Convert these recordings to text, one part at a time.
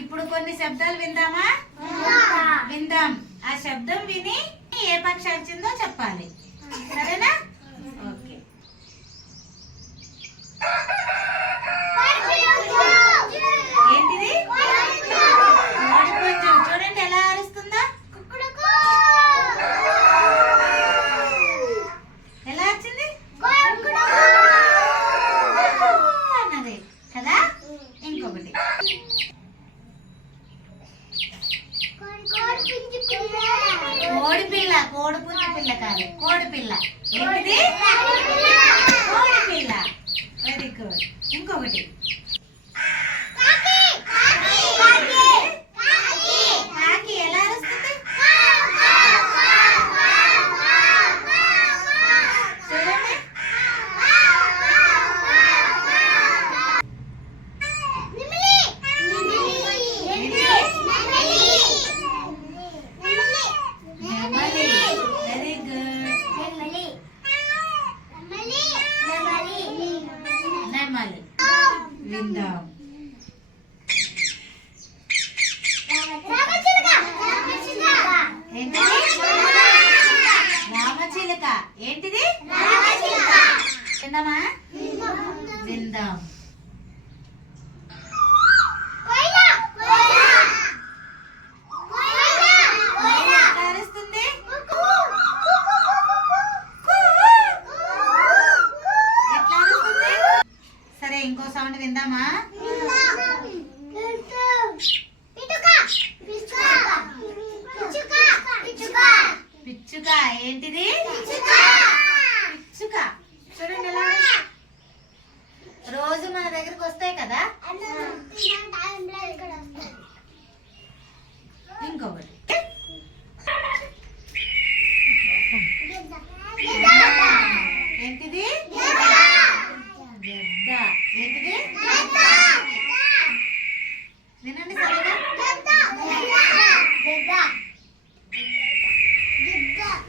ఇప్పుడు కొన్ని శబ్దాలు విందామా? విందాం. ఆ శబ్దం విని ఏ పక్షి వచ్చిందో చెప్పాలి. సరేనా? ఓకే. ఏంటిది? చూడండి ఎలా అరుస్తుందో. ఎలా వచ్చింది అన్నది. కదా? ఇంకొకటి. కోడి పిల్ల కోడి పుంజు పిల్ల కాదు కోడి పిల్ల ఏంటిది? కోడి పిల్ల వెరీ గుడ్ ఇంకొకటి కాకి ఎలా అరుస్తుంది చూడండి నెమలి వెరీ గుడ్ నెమలి విందాం ఏంటిది రామచిలుక ఏంటిది విందామా విందాం. సరే ఇంకో సౌండ్ విందామా? పిచ్చుక ఏంటిది?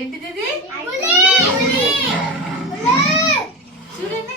ఏంటిది చూడండి.